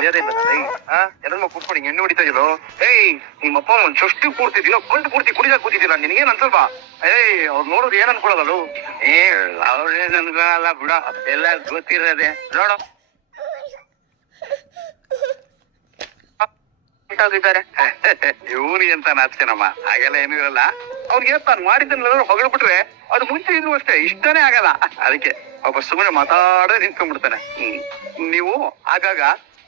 ಮರ್ಯಾದೆ ಇಲ್ಲ ಎಲ್ಲರೂ ಕೂತ್ಕೊಂಡು ಎಣ್ಣೆ ಹೊಡಿತಾ ಇದ್ರು ಏಯ್ ನಿಮ್ಮಪ್ಪ ಅಪ್ಪ ಅಮ್ಮ ಚೊಷ್ಟಿ ಪೂರ್ತಿ ಕೂರ್ತಿ ಗಂಟು ಪೂರ್ತಿ ಕುಡಿದಾಗ ಕೂತಿದ್ದೀರ? ನಿನಗೇನ್ ಅನ್ಸಲ್ವಾ? ಏಯ್ ಅವ್ರು ನೋಡೋದು ಏನ್ ಅನ್ಕೊಳ್ಳೋದು ಏ ಅವ್ರೇ ನನ್ಗಲ್ಲ ಬಿಡ ಎಲ್ಲ ಗೊತ್ತಿರೋದೆ. ನೋಡು. ಇವನಿ ಅಂತ ನಾಚ್ಕೇನಮ್ಮ? ಹಾಗೆಲ್ಲ ಏನು ಇರಲ್ಲ. ಅವ್ರಿಗೆ ತಾನು ಮಾಡಿದ್ದನ್ನೆಲ್ಲ ಹೊಗಳ್ಬಿಟ್ರೆ ಅದು ಮುಂಚೆ ಇದ್ರು ಅಷ್ಟೇ ಇಷ್ಟನೇ ಆಗಲ್ಲ. ಅದಕ್ಕೆ ಒಬ್ಬ ಸುಮ್ಮನೆ ಮಾತಾಡೇ ನಿಂತ್ಕೊಂಡ್ಬಿಡ್ತಾನೆ. ನೀವು ಆಗಾಗ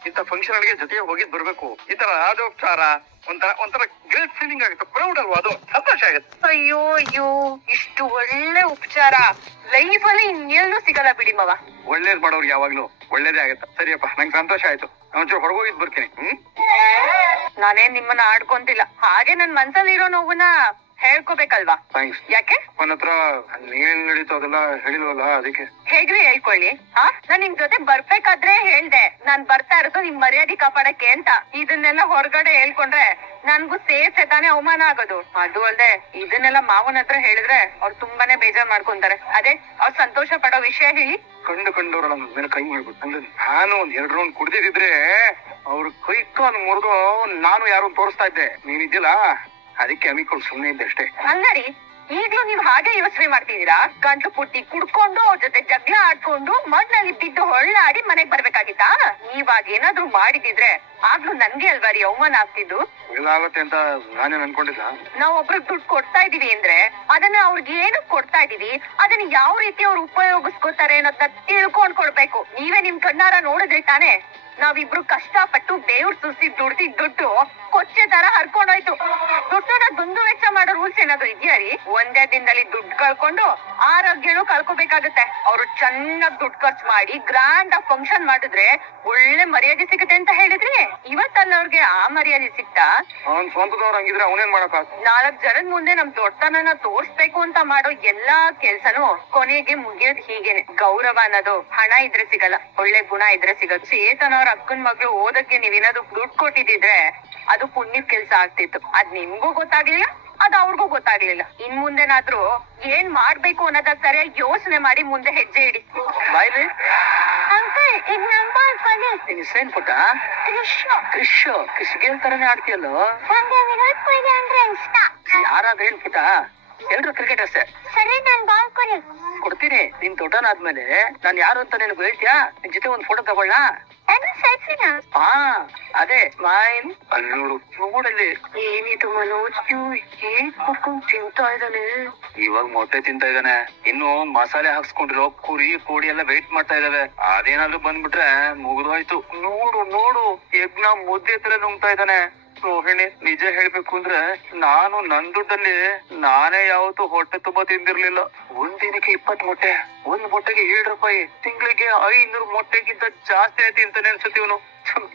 ಇಂಥ ಫಂಕ್ಷನ್ ಗಳಿಗೆ ಜೊತೆಗೆ ಹೋಗಿದ್ ಬರ್ಬೇಕು. ಈ ತರ ರಾಜೋಪಚಾರ ಒಂಥರ ಒಂಥರ ಗ್ರೇಟ್ ಫೀಲಿಂಗ್ ಆಗುತ್ತೆ. ಪ್ರೌಡ್ ಅಲ್ವಾ ಅದು? ಸಂತೋಷ ಆಗುತ್ತೆ. ಅಯ್ಯೋ ಅಯ್ಯೋ ಇಷ್ಟು ಒಳ್ಳೆ ಉಪಚಾರ. ಲೈಫ್ ಅಲ್ಲಿ ಇನ್ನೆಲ್ಲೂ ಸಿಗಲ್ಲ ಬಿಡಿ ಮವ. ಒಳ್ಳೇದ್ ಮಾಡೋರ್ಗೆ ಯಾವಾಗ್ಲೂ ಒಳ್ಳೇದೇ ಆಗುತ್ತೆ. ಸರಿಯಪ್ಪ ನಂಗೆ ಸಂತೋಷ ಆಯ್ತು. ನಾನು ಒಂಚೂರು ಹೊರಗೋಗಿದ್ ಬರ್ತೀನಿ ಹ್ಮ್? ನಾನೇನ್ ನಿಮ್ಮನ್ನ ಆಡ್ಕೊಂತಿಲ್ಲ. ಹಾಗೆ ನನ್ ಮನ್ಸಲ್ಲಿ ಇರೋ ನೋವನ್ನ ಹೇಳ್ಕೊಬೇಕಲ್ವಾ? ಥ್ಯಾಂಕ್ಸ್ ಯಾಕೆ? ನನ್ನ ಹತ್ರ ನೀವೇನ್ ನಡೀತು ಅದೆಲ್ಲ ಹೇಳಿಲ್ವಲ್ಲ ಅದಕ್ಕೆ. ಹೇಗ್ರಿ ಹೇಳ್ಕೊಳ್ಳಿ? ಹಾ? ನಾನ್ ನಿಮ್ ಜೊತೆ ಬರ್ಬೇಕಾದ್ರೆ ಹೇಳ್ದೆ. ನಾನ್ ಬರ್ತಾ ಇರೋದು ನಿಮ್ ಮರ್ಯಾದೆ ಕಾಪಾಡಕ್ಕೆ ಅಂತ. ಇದನ್ನೆಲ್ಲ ಹೊರಗಡೆ ಹೇಳ್ಕೊಂಡ್ರೆ ನನ್ಗೂ ಸೇರ್ಸೆ ತಾನೇ ಅವಮಾನ ಆಗೋದು. ಅದು ಅಲ್ದೆ ಇದನ್ನೆಲ್ಲ ಮಾವನ ಹತ್ರ ಹೇಳಿದ್ರೆ ಅವ್ರು ತುಂಬಾನೇ ಬೇಜಾರ್ ಮಾಡ್ಕೊಂತಾರೆ. ಅದೇ ಅವ್ರು ಸಂತೋಷ ಪಡೋ ವಿಷಯ ಹೇಳಿ. ಕಂಡು ಕಂಡವ್ರು ಮೇಲೆ ಕೈ ಮಾಡ್ಬಿಟ್ಟು ಅಂದ್ರೆ ನಾನು ಒಂದ್ ಎರಡು ರೌಂಡ್ ಕುಡ್ದಿದ್ರೆ ಅವ್ರ ಕೈ ಕಾಲು ಮುರಿದು ನಾನು ಯಾರು ತೋರಿಸ್ತಾ ಇದ್ದೆ. ನೀನಿದ್ದಿಲ್ಲ ಅದಕ್ಕೆ ಅಮಿಕೊಂಡು ಸುಮ್ಮನೆ ಇದ್ದಷ್ಟೇ ಅಷ್ಟೇ. ಅಲ್ಲರಿ ಈಗ್ಲೂ ನೀವ್ ಹಾಗೆ ಯೋಚನೆ ಮಾಡ್ತಿದೀರಾ ಗಂಟು ಪುಟ್ಟಿ ಕುಡ್ಕೊಂಡು ಅವ್ರ ಜೊತೆ ಜಗಳ ಆಡ್ಕೊಂಡು ಮಣ್ಣಲ್ಲಿ ಬಿದ್ದು ಹೊಳ್ಳಾಡಿ ಮನೆಗ್ ಬರ್ಬೇಕಾಗಿತ್ತಾ? ನೀವಾಗ ಏನಾದ್ರೂ ಮಾಡಿದಿದ್ರೆ ಆಗ್ಲೂ ನನ್ಗೆ ಅಲ್ವಾ ರೀ ಅವಮಾನ ಆಗ್ತಿದ್ದು? ಇದಾಗುತ್ತೆ ಅಂತ ನಾನೇನ್ ಅನ್ಕೊಂಡಿಲ್ಲ ನಾವ್ ಒಬ್ರಿಗೆ ದುಡ್ಡು ಕೊಡ್ತಾ ಇದೀವಿ ಅಂದ್ರೆ ಅದನ್ನ ಅವ್ರಿಗೆ ಏನು ಕೊಡ್ತಾ ಇದೀವಿ? ಅದನ್ನ ಯಾವ ರೀತಿ ಅವ್ರು ಉಪಯೋಗಿಸ್ಕೋತಾರೆ ಅನ್ನೋದನ್ನ ತಿಳ್ಕೊಂಡ್ ಕೊಡ್ಬೇಕು. ನೀವೇ ನಿಮ್ ಕಣ್ಣಾರ ನೋಡಿದ್ರೆ ತಾನೇ ನಾವಿಬ್ರು ಕಷ್ಟಪಟ್ಟು ಬೇವ್ರ ಸುಸಿ ದುಡ್ದಿದ್ ದುಡ್ಡು ಕೊಚ್ಚೆ ತರ ಹರ್ಕೊಂಡೋಯ್ತು. ದುಡ್ಡನ್ನ ದುಂದು ವೆಚ್ಚ ಮಾಡೋ ರೂಲ್ಸ್ ಏನಾದ್ರು ಇದೆಯಾ ರೀ? ಒಂದೇ ದಿನದಲ್ಲಿ ದುಡ್ಡು ಕಳ್ಕೊಂಡು ಆರೋಗ್ಯನೂ ಕಳ್ಕೊಬೇಕಾಗತ್ತೆ. ಅವ್ರು ಚೆನ್ನಾಗಿ ದುಡ್ಡು ಖರ್ಚು ಮಾಡಿ ಗ್ರಾಂಡ್ ಆಗಿ ಫಂಕ್ಷನ್ ಮಾಡಿದ್ರೆ ಒಳ್ಳೆ ಮರ್ಯಾದೆ ಸಿಗುತ್ತೆ ಅಂತ ಹೇಳಿದ್ರಿ? ಇವತ್ತಲ್ಲ ಅವ್ರಿಗೆ ಆ ಮರ್ಯಾದೆ ಸಿಕ್ತಾ? ಅವ್ನ್ ಸ್ವಂತದವ್ರು ಹಂಗಿದ್ರೆ ಅವನೇನ್ ಮಾಡಕ್ ನಾಲ್ಕ್ ಜನದ ಮುಂದೆ ನಮ್ ದೊಡ್ಡತನನ ತೋರ್ಸ್ಬೇಕು ಅಂತ ಮಾಡೋ ಎಲ್ಲಾ ಕೆಲ್ಸನೂ ಕೊನೆಗೆ ಮುಗಿಯೋದ್ ಹೀಗೇನೆ. ಗೌರವ ಅನ್ನೋದು ಹಣ ಇದ್ರೆ ಸಿಗಲ್ಲ ಒಳ್ಳೆ ಗುಣ ಇದ್ರೆ ಸಿಗಲ್ಲ. ಚೇತನ್ ಅವ್ರ ಅಕ್ಕನ್ ಮಗ್ಳು ಓದಕ್ಕೆ ನೀವೇನಾದ್ರು ದುಡ್ಡು ಕೊಟ್ಟಿದ್ರೆ ಅದು ಪುಣ್ಯದ ಕೆಲ್ಸ ಆಗ್ತಿತ್ತು. ಅದ್ ನಿಮ್ಗೂ ಗೊತ್ತಾಗ್ಲಿಲ್ಲ? ಅದ್ ಅವ್ರಿಗೂ ಗೊತ್ತಾಗ್ಲಿಲ್ಲ. ಇನ್ ಮುಂದೆನಾದ್ರೂ ಏನ್ ಮಾಡ್ಬೇಕು ಅನ್ನೋದ ಸರಿಯಾಗಿ ಯೋಚನೆ ಮಾಡಿ ಮುಂದೆ ಹೆಜ್ಜೆ ಇಡಿ. ಬಾಯ್ಲಿ? ಅಂಕಲ್ ಈಗ ನಂಬರ್ ಕೊಡಿ. ಸೇನ್ ಪುಟ್ಟ ಕ್ರಿಶ್. ಕ್ರಿಶ್? ಗೇಮ್ ತರನೇ ಆಡ್ತೀಯಲ್ಲೋ? ನಂಗೆ ವಿರಾಟ್ ಕೊಹ್ಲಿ ಅಂದ್ರೆ ಇಷ್ಟ. ಯಾರಾಗ ಏನ್ ಪುಟ್ಟ ಎಲ್ರು ಕ್ರಿಕೆಟ್ ಅಷ್ಟೇ ಸರಿ ನಾನ್ ಬಾಲ್ ಕೊಡಿ. ಕೊಡ್ತೀನಿ. ನಿನ್ ದೊಡ್ಡನಾದ್ಮೇಲೆ ನಾನ್ ಯಾರು ಅಂತ ನಿನಗೆ ಹೇಳ್ತೀಯಾ? ನಿನ್ ಜೊತೆ ಒಂದ್ ಫೋಟೋ ತಗೊಳ್ಳ? ಅದು ಸಚಿನ ಹಾ ಅದೇ. ಮೈನ್ ಅಲ್ಲಿ ನೋಡು ನೋಡಲ್ಲಿ ಏನಿದು ಮನೋಜ್? ನೀವು ಹೇಗ್ ಕುತ್ಕೊಂಡ್ ತಿಂತಾ ಇದ್ದಾನೆ? ಇವಾಗ ಮೊಟ್ಟೆ ತಿಂತಾ ಇದ್ದಾನೆ. ಇನ್ನು ಮಸಾಲೆ ಹಾಕ್ಸ್ಕೊಂಡಿರೋ ಕುರಿ ಕೋಡಿ ಎಲ್ಲ ವೇಟ್ ಮಾಡ್ತಾ ಇದಾವೆ. ಅದೇನಾದ್ರೂ ಬಂದ್ಬಿಟ್ರೆ ಮುಗಿದೋಯ್ತು. ನೋಡು ನೋಡು. ಯಜ್ಞ ಮುದ್ದೆ ತರ ನುಂಗ್ತಾ ಇದ್ದಾನೆ. ರೋಹಿಣಿ, ನಿಜ ಹೇಳ್ಬೇಕು ಅಂದ್ರೆ ನಾನು ನನ್ ದುಡ್ಡಲ್ಲಿ ನಾನೇ ಯಾವತ್ತು ಹೊಟ್ಟೆ ತುಂಬಾ ತಿಂದಿರ್ಲಿಲ್ಲ. ಒಂದ್ ದಿನಕ್ಕೆ ಇಪ್ಪತ್ ಮೊಟ್ಟೆ, ಒಂದ್ ಮೊಟ್ಟೆಗೆ ಏಳು ರೂಪಾಯಿ, ತಿಂಗಳಿಗೆ ಐನೂರು ಮೊಟ್ಟೆಗಿಂತ ಜಾಸ್ತಿ ತಿಂತಾನೆ ಅನ್ಸುತ್ತೆ ಇವನು.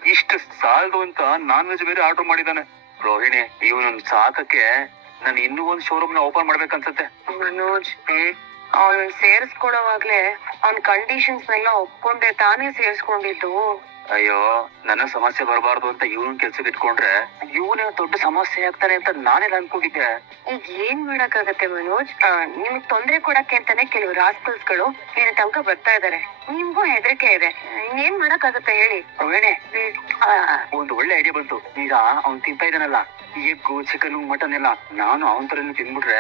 ಇಷ್ಟು ಸಾಲದು ಅಂತ ನಾನ್ ವೆಜ್ ಬೇರೆ ಆರ್ಡರ್ ಮಾಡಿದಾನೆ ರೋಹಿಣಿ ಇವನು ಸಾಕಕ್ಕೆ ನಾನು ಇನ್ನೂ ಒಂದ್ ಶೋರೂಮ್ನ ಓಪನ್ ಮಾಡ್ಬೇಕನ್ಸತ್ತೆ. ಮನೋಜ್ ಅವ್ನ್ ಸೇರಿಸ್ಕೊಡೋವಾಗ್ಲೇ ಅವ್ನ್ ಕಂಡೀಷನ್ಸ್ ನೆಲ್ಲ ಒಪ್ಕೊಂಡೆ ತಾನೇ ಸೇರಿಸ್ಕೊಂಡಿದ್ದು. ಅಯ್ಯೋ ನನ್ನ ಸಮಸ್ಯೆ ಬರಬಾರ್ದು ಅಂತ ಇವನ್ ಕೆಲ್ಸಕ್ಕೆ ಇಟ್ಕೊಂಡ್ರೆ ಇವನೇ ದೊಡ್ಡ ಸಮಸ್ಯೆ ಆಗ್ತಾನೆ ಅಂತ ನಾನೇ ಅನ್ಕೊಂಡಿದ್ದೆ. ಈಗ ಏನ್ ಮಾಡಕ್ಕಾಗತ್ತೆ ಮನೋಜ್? ನಿಮ್ಗ್ ತೊಂದ್ರೆ ಕೊಡಕ್ಕೆ ಅಂತಾನೆ ಕೆಲವು ರಾಸ್ಕಲ್ಸ್ಗಳು ನಿನ್ನ ತನಕ ಬರ್ತಾ ಇದಾರೆ. ನಿಮ್ಗೂ ಹೆದರಿಕೆ ಇದೆ. ಏನ್ ಮಾಡಕ್ಕಾಗತ್ತೆ ಹೇಳಿ? ಆ, ಒಂದು ಒಳ್ಳೆ ಐಡಿಯಾ ಬಂತು. ಈಗ ಅವ್ನ್ ತಿಂತಾ ಇದ್ದಾನಲ್ಲ ಎಗ್ಗು ಚಿಕನ್ ಮಟನ್ ಎಲ್ಲ ನಾನು ಅವನ ತರ ತಿನ್ಬಿಟ್ರೆ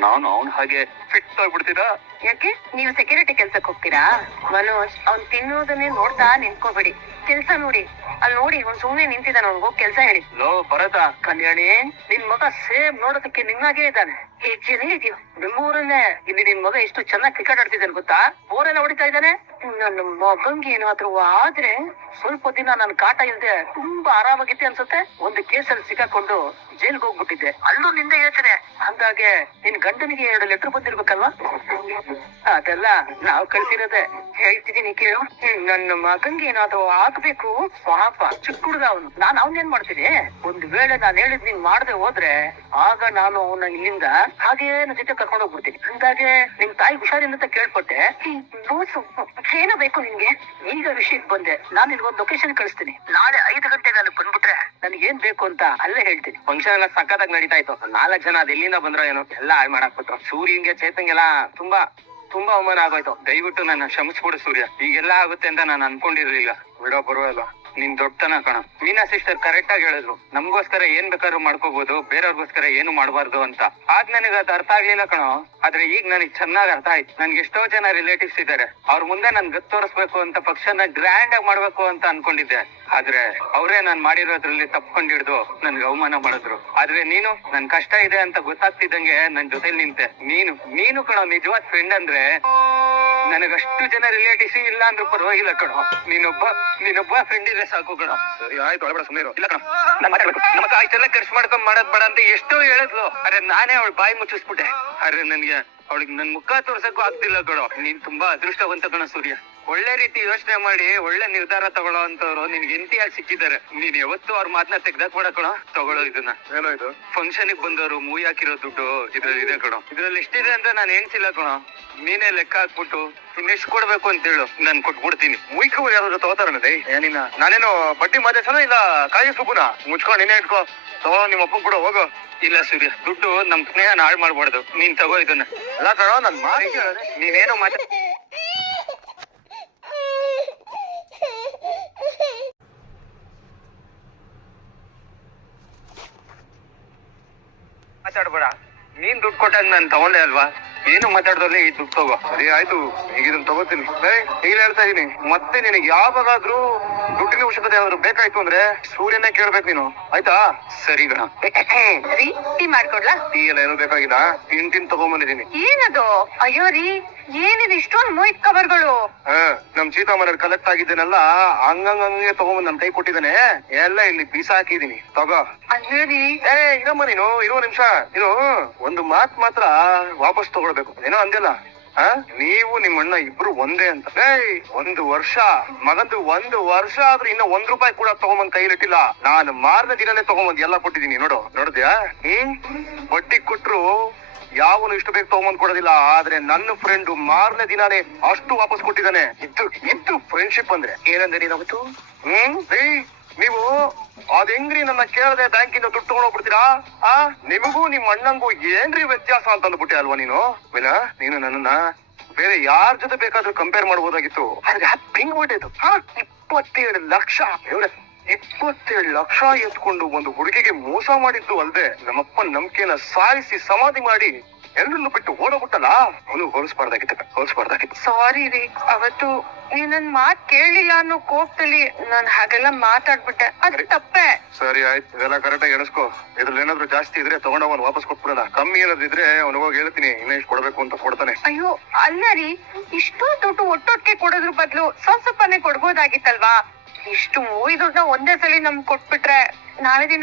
ನಾನು ಅವನ ಹಾಗೆ ಫಿಟ್ ಆಗ್ಬಿಡ್ತೀರಾ? ಯಾಕೆ? ನೀವು ಸೆಕ್ಯೂರಿಟಿ ಕೆಲ್ಸಕ್ಕೆ ಹೋಗ್ತೀರಾ? ಮನೋಜ್, ಅವ್ನ್ ತಿನ್ನೋದನ್ನೇ ನೋಡ್ತಾ ನಿಂತ್ಕೋಬೇಡಿ. ಕೆಲ್ಸ ನೋಡಿ. ಅಲ್ಲಿ ನೋಡಿ ಒಂದ್ ಸುಮ್ನೆ ನಿಂತಿದ್ದಾನೆ ಅವ್ನ್ ಹೋಗಿ ಕೆಲ್ಸ ಹೇಳಿ. ಲೋ ಭರತ ಕಲ್ಯಾಣಿ ನಿನ್ ಮಗ ಸೇಮ್ ನೋಡೋದಕ್ಕೆ ನಿನ್ನಾಗೆ ಇದ್ದಾನೆ. ಹೆಜ್ಜೆನೇ ಇದೆಯೋ? ನಿಮ್ಮೂರನ್ನೇ ಇಲ್ಲಿ ನಿನ್ ಮಗ ಎಷ್ಟು ಚೆನ್ನಾಗಿ ಕ್ರಿಕೆಟ್ ಆಡ್ತಿದ್ದಾನೆ ಗೊತ್ತಾ? ಬೋರೆಲ್ಲ ಹೊಡಿತಾ ಇದ್ದಾನೆ? ನನ್ನ ಮಗಂಗೆ ಏನಾದ್ರೂ ಆದ್ರೆ ಸ್ವಲ್ಪ ದಿನ ನನ್ ಕಾಟ ಇಲ್ದೆ ತುಂಬಾ ಆರಾಮಾಗಿತ್ತೆ ಅನ್ಸುತ್ತೆ. ಒಂದು ಕೇಸಲ್ಲಿ ಸಿಕ್ಕಾಕೊಂಡು ಜೈಲ್ಗೆ ಹೋಗ್ಬಿಟ್ಟಿದ್ದೆ ಅಲ್ಲೂ ನಿಂದೆ ಯೋಚನೆ ಅಂದಾಗೆ ನಿನ್ ಗಂಡನಿಗೆ ಎರಡು ಲೆಟರ್ ಬಂದಿರ್ಬೇಕಲ್ವಾ? ಅದೆಲ್ಲ ನಾವ್ ಕಳ್ಸಿರೋದೆ. ಹೇಳ್ತಿದ್ದೀನಿ ಕೇಳು. ನನ್ನ ಮಗಂಗೆ ಏನಾದ್ರು ಆಗ್ಬೇಕು? ಪಾಪ ಚಿಕ್ಕ ಹುಡುಗ ಅವನು. ನಾನ್ ಅವನ್ ಏನ್ ಮಾಡ್ತೀನಿ? ಒಂದ್ ವೇಳೆ ನಾನ್ ಹೇಳಿದ್ ನೀನ್ ಮಾಡದೆ ಹೋದ್ರೆ ಆಗ ನಾನು ಅವನ ಇಲ್ಲಿಂದ ಹಾಗೇ ನನ್ನ ಜೊತೆ ಕರ್ಕೊಂಡು ಹೋಗ್ಬಿಡ್ತೀನಿ. ಅಂದಾಗೆ ನಿನ್ ತಾಯಿ ಹುಷಾರಿಲ್ಲ ಅಂತ ಕೇಳ್ಪಟ್ಟೆ. ಏನೋ ಬೇಕು ನಿನ್ಗೆ? ಈಗ ವಿಷಯಕ್ಕೆ ಬಂದೆ. ನಾನು ನಿನ್ಗೊಂದು ಲೊಕೇಶನ್ ಕಳಿಸ್ತೀನಿ. ನಾಳೆ ಐದು ಗಂಟೆಗೆ ಬಂದ್ಬಿಟ್ರೆ ನನಗೆ ಏನ್ ಬೇಕು ಅಂತ ಅಲ್ಲೇ ಹೇಳ್ತೀನಿ. ಫಂಕ್ಷನ್ ಎಲ್ಲ ಸಕ್ಕತ್ತಾಗಿ ನಡೀತಾ ಇತ್ತು ನಾಲ್ಕು ಜನ ಅದು ಎಲ್ಲಿಂದ ಬಂದ್ರೋ ಏನೋ ಎಲ್ಲ ಹಾಳು ಮಾಡಕ್ ಬಿಟ್ರು ಸೂರ್ಯಂಗೆ ಚೇತಂಗೆಲ್ಲ ತುಂಬಾ ತುಂಬಾ ಅವಮಾನ ಆಗೋಯ್ತು. ದಯವಿಟ್ಟು ನನ್ನ ಕ್ಷಮಿಸ್ಬಿಡು ಸೂರ್ಯ. ಈಗೆಲ್ಲ ಆಗುತ್ತೆ ಅಂತ ನಾನು ಅನ್ಕೊಂಡಿರ್ಲಿಲ್ಲ. ಬಿಡೋ ಪರವಾಗಿಲ್ಲ. ನಿನ್ ದೊಡ್ಡತನ ಕಣ. ಮೀನಾ ಸಿಸ್ಟರ್ ಕರೆಕ್ಟ್ ಆಗಿ ಹೇಳಿದ್ರು. ನಮ್ಗೋಸ್ಕರ ಏನ್ ಬೇಕಾದ್ರು ಮಾಡ್ಕೋಬಹುದು ಬೇರೆಯವ್ರಿಗೋಸ್ಕರ ಏನು ಮಾಡಬಾರ್ದು ಅಂತ. ಆಗ್ ನನಗೆ ಅದು ಅರ್ಥ ಆಗ್ಲಿಲ್ಲ ಕಣೋ. ಆದ್ರೆ ಈಗ ನನಗೆ ಚೆನ್ನಾಗಿ ಅರ್ಥ ಆಯ್ತು. ನನ್ಗೆ ಎಷ್ಟೋ ಜನ ರಿಲೇಟಿವ್ಸ್ ಇದ್ದಾರೆ ಅವ್ರ ಮುಂದೆ ನನ್ ಗತ್ ತೋರಿಸ್ಬೇಕು ಅಂತ ಪಕ್ಷನ ಗ್ರ್ಯಾಂಡ್ ಆಗಿ ಮಾಡ್ಬೇಕು ಅಂತ ಅನ್ಕೊಂಡಿದ್ದೆ. ಆದ್ರೆ ಅವರೇ ನಾನ್ ಮಾಡಿರೋದ್ರಲ್ಲಿ ತಪ್ಕೊಂಡ್ ಹಿಡ್ದು ನನ್ಗೆ ಅವಮಾನ ಮಾಡಿದ್ರು. ಆದ್ರೆ ನೀನು, ನನ್ ಕಷ್ಟ ಇದೆ ಅಂತ ಗೊತ್ತಾಗ್ತಿದ್ದಂಗೆ ನನ್ ಜೊತೆ ನಿಂತೆ. ನೀನು ನೀನು ಕಣೋ ನಿಜವಾದ ಫ್ರೆಂಡ್ ಅಂದ್ರೆ ನನಗಷ್ಟು ಜನ ರಿಲೇಟಿವ್ಸ್ ಇಲ್ಲ ಅಂದ್ರೂ ಪರವಾಗಿಲ್ಲ ಕಣೋ. ನೀನೊಬ್ಬ ನೀನೊಬ್ಬ ಫ್ರೆಂಡ್ ಇದ್ರೆ ಸಾಕು ಕಣೋ. ಸರಿ ಆಯ್ತು ಒಳಗಡೆ ಸುಮ್ಮನೆ ಇಲ್ಲ ಕಣ. ನಾನು ಮಾತಾಡ್ಬೇಕು. ನಮ್ಮ ಖರ್ಚು ಮಾಡ್ಕೊಂಡ್ ಮಾಡೋದ್ ಬೇಡ ಅಂತ ಎಷ್ಟೋ ಹೇಳಿದ್ಲು. ಅರೆ ನಾನೇ ಅವಳು ಬಾಯಿ ಮುಚ್ಚಿಸ್ಬಿಟ್ಟೆ. ಅರೆ ನನ್ಗೆ ಅವಳಿಗೆ ನನ್ ಮುಖ ತೋರ್ಸಕ್ಕೂ ಆಗ್ತಿಲ್ಲ ಕಣೋ. ನೀನ್ ತುಂಬಾ ಅದೃಷ್ಟವಂತ ಕಣ ಸೂರ್ಯ. ಒಳ್ಳೆ ರೀತಿ ಯೋಚನೆ ಮಾಡಿ ಒಳ್ಳೆ ನಿರ್ಧಾರ ತಗೊಳ್ಳೋ ಅಂತವ್ರು ನಿನ್ಗೆ ಎಂತಿಯಾಗಿ ಸಿಕ್ಕಿದ್ದಾರೆ. ನೀನ್ ಯಾವತ್ತೂ ಅವ್ರ ಮಾತನ್ನ ತೆಗ್ದಾಕ್ ಮಾಡ ಕಣ. ತಗೊಳ್ಳೋ ಇದನ್ನ. ಏನೋ ಇದು ಫಂಕ್ಷನ್ ಬಂದವರು ಮೂವಿ ಹಾಕಿರೋ ದುಡ್ಡು ಇದ್ರಲ್ಲಿ ಇದೆ ಕಣ. ಇದ್ರಲ್ಲಿ ಎಷ್ಟಿದೆ ಅಂತ ನಾನು ಎಣ್ಸಿಲ್ಲ ಕಣ. ನೀನೇ ಲೆಕ್ಕ ಹಾಕ್ಬಿಟ್ಟು ಇನ್ನೆಷ್ಟು ಕೊಡ್ಬೇಕು ಅಂತ ಹೇಳು. ನಾನ್ ಕೊಟ್ಬಿಡ್ತೀನಿ. ಮುಯ್ಕು ಯಾರು ತಗೋತಾರನದೇ ಏನಿನ ನಾನೇನು ಬಡ್ಡಿ ಮಾದೇಶನ ಇಲ್ಲ ಕಾಯಿ ಸುಬ್ಬುನ? ಮುಚ್ಕೊಂಡು ನೀನೇ ಇಟ್ಕೋ. ತಗೋ ನಿಮ್ಮ ಅಪ್ಪ ಕೂಡ ಹೋಗೋ. ಇಲ್ಲ ಸೂರ್ಯ ದುಡ್ಡು ನಮ್ ಸ್ನೇಹ ಹಾಳು ಮಾಡ್ಬಾರ್ದು. ನೀನ್ ತಗೋ ಇದನ್ನ. ಅಲ್ಲ ಕಣೋ ನನ್ ಮಾತು ನೀನೇನು ಮಾತಾ ಮಾತಾಡ್ಬೇಡ. ನೀನ್ ದುಡ್ಡು ಕೊಟ್ಟಾಗ ನಾನು ತಗೊಂಡೆ ಅಲ್ವಾ? ಏನು ಮಾತಾಡ್ದಲ್ಲೇ ಈ ದುಡ್ಡು ತಗೋ. ಅದೇ ಆಯ್ತು. ಈಗ ಇದನ್ನ ತಗೋತೀನಿ. ಈಗ ಹೇಳ್ತಾ ಇದೀನಿ. ಮತ್ತೆ ನಿನಗೆ ಯಾವಾಗಾದ್ರೂ ದುಡ್ಡಿನ ಅವಶ್ಯಕತೆ ಯಾವ್ದಾದ್ರು ಬೇಕಾಯ್ತು ಅಂದ್ರೆ ಸೂರ್ಯನೇ ಕೇಳ್ಬೇಕು ನೀನು. ಆಯ್ತಾ? ಸರಿ ಗಣ. ರೀ ಟೀ ಮಾಡ್ಕೊಡ್ಲಾ? ಟೀ ಎಲ್ಲ ಏನೋ ಬೇಕಾಗಿಲ್ಲ. ತಿನ್ ತಿನ್ ತಗೊಂಬಂದಿದ್ದೀನಿ. ಏನದು? ಅಯ್ಯೋ ರೀ ಏನಿದೆ ಇಷ್ಟೊಂದು ಮೊಯ್ತ್ ಕವರ್ಗಳು? ಹಾ ನಮ್ ಮನೆಯವ್ರು ಕಲೆಕ್ಟ್ ಆಗಿದ್ದೇನೆಲ್ಲ ಹಂಗಂಗೆ ತಗೊಂಬಂದ್ ನನ್ ಕೈ ಕೊಟ್ಟಿದ್ದಾನೆ. ಎಲ್ಲ ಇಲ್ಲಿ ಬೀಸ ಹಾಕಿದೀನಿ ತಗೋ. ಅಯ್ಯೋ ರೀ. ಏ ಇದಮ್ಮ ನೀನು ಇರುವ ನಿಮಿಷ. ಇದು ಒಂದು ಮಾತ್ ಮಾತ್ರ ವಾಪಸ್ ತಗೊಳ್ಬೇಕು. ಏನೋ ಅಂದಿಲ್ಲ ಆ? ನೀವು ನಿಮ್ಮಣ್ಣ ಇಬ್ರು ಒಂದೇ ಅಂತ. ಒಂದು ವರ್ಷ. ಮಗಂದು ಒಂದು ವರ್ಷ ಆದ್ರೆ ಇನ್ನ ಒಂದ್ ರೂಪಾಯಿ ಕೂಡ ತಗೊಂಬಂದ್ ಕೈಲಿಟ್ಟಿಲ್ಲ ನಾನು ಮಾರನೇ ದಿನನೇ ತಗೊಂಬಂದ್ ಎಲ್ಲ ಕೊಟ್ಟಿದ್ದೀನಿ. ನೋಡು, ನೋಡಿದ್ಯಾ? ಹ್ಮ್? ಬಟ್ಟಿ ಕೊಟ್ರು ಯಾವನು ಇಷ್ಟು ಬೇಗ ತಗೊಂಬಂದ್ ಕೊಡೋದಿಲ್ಲ. ಆದ್ರೆ ನನ್ನ ಫ್ರೆಂಡ್ ಮಾರನೇ ದಿನಾನೇ ಅಷ್ಟು ವಾಪಸ್ ಕೊಟ್ಟಿದ್ದಾನೆ. ಇದ್ದು ಇದ್ದು ಫ್ರೆಂಡ್ಶಿಪ್ ಅಂದ್ರೆ. ಏನಂದ್ರೆ ನೀನ್ ಅವತ್ತು? ಹ್ಮ್? ನೀವು ಅದ್ ಹೆಂಗ್ರಿ ನನ್ನ ಕೇಳದೆ ಬ್ಯಾಂಕಿಂದ ದುಡ್ಡು ತಗೊಂಡೋಗ್ಬಿಡ್ತೀರಾ ಆ? ನಿಮಗೂ ನಿಮ್ ಅಣ್ಣಂಗೂ ಏನ್ರಿ ವ್ಯತ್ಯಾಸ ಅಂತ ಅಂದ್ಬಿಟ್ಟೆ ಅಲ್ವಾ ನೀನು? ವಿನಾ ನೀನು ನನ್ನನ್ನ ಬೇರೆ ಯಾರ ಜೊತೆ ಬೇಕಾದ್ರೂ ಕಂಪೇರ್ ಮಾಡ್ಬೋದಾಗಿತ್ತು. ಆದ್ರೆ ಹಿಂಗ್ ಹೊಟ್ಟೆದು ಇಪ್ಪತ್ತೇಳು ಲಕ್ಷ. ಇಪ್ಪತ್ತೇಳು ಲಕ್ಷ ಎತ್ಕೊಂಡು ಒಂದು ಹುಡುಗಿಗೆ ಮೋಸ ಮಾಡಿದ್ದು ಅಲ್ದೆ ನಮ್ಮಪ್ಪ ನಂಬಿಕೆನ ಸಾರಿಸಿ ಸಮಾಧಿ ಮಾಡಿ ಎಲ್ಲರನ್ನು ಬಿಟ್ಟು ಓಡೋಗ್ಬಿಟ್ಟಲ್ಲ? ಅವನು ಹೋಲಿಸ್ಬಾರ್ದಾಗಿತ್ತು ಹೋಲಿಸ್ಬಾರ್ದಾಗಿತ್ತು. ಸಾರಿ ರೀ ಅವತ್ತು ನೀ ನನ್ ಮಾತ್ ಕೇಳಲಿಲ್ಲ ಅನ್ನೋ ಕೋಪದಲ್ಲಿ ನಾನ್ ಹಾಗೆಲ್ಲ ಮಾತಾಡ್ಬಿಟ್ಟೆ. ಅದು ತಪ್ಪೆ. ಸರಿ ಆಯ್ತು. ಇದೆಲ್ಲ ಕರೆಕ್ಟ್ ಆಗಿ ಎಣಿಸ್ಕೋ. ಇದ್ರಲ್ಲಿ ಏನಾದ್ರು ಜಾಸ್ತಿ ಇದ್ರೆ ತಗೊಂಡ ಅವನು ವಾಪಸ್ ಕೊಟ್ಬಿಡೋಣ. ಕಮ್ಮಿ ಇದ್ರೆ ಅವ್ನಿಗೆ ಹೋಗಿ ಹೇಳ್ತೀನಿ ಇನ್ನ ಇಷ್ಟು ಕೊಡ್ಬೇಕು ಅಂತ ಕೊಡ್ತಾನೆ. ಅಯ್ಯೋ ಅಲ್ಲ ರೀ ಇಷ್ಟು ದುಡ್ಡು ಒಟ್ಟೊಟ್ಟಿಗೆ ಕೊಡೋದ್ರ ಬದಲು ಸ್ವಲ್ಪ ಸ್ವಲ್ಪನೇ ಕೊಡ್ಬೋದಾಗಿತ್ತಲ್ವಾ? ಇಷ್ಟು ಮೂವಿ ದುಡ್ಡನ್ನ ಒಂದೇ ಸಲ ನಮ್ಗ್ ಕೊಟ್ಬಿಟ್ರೆ ನಾಳೆ ದಿನ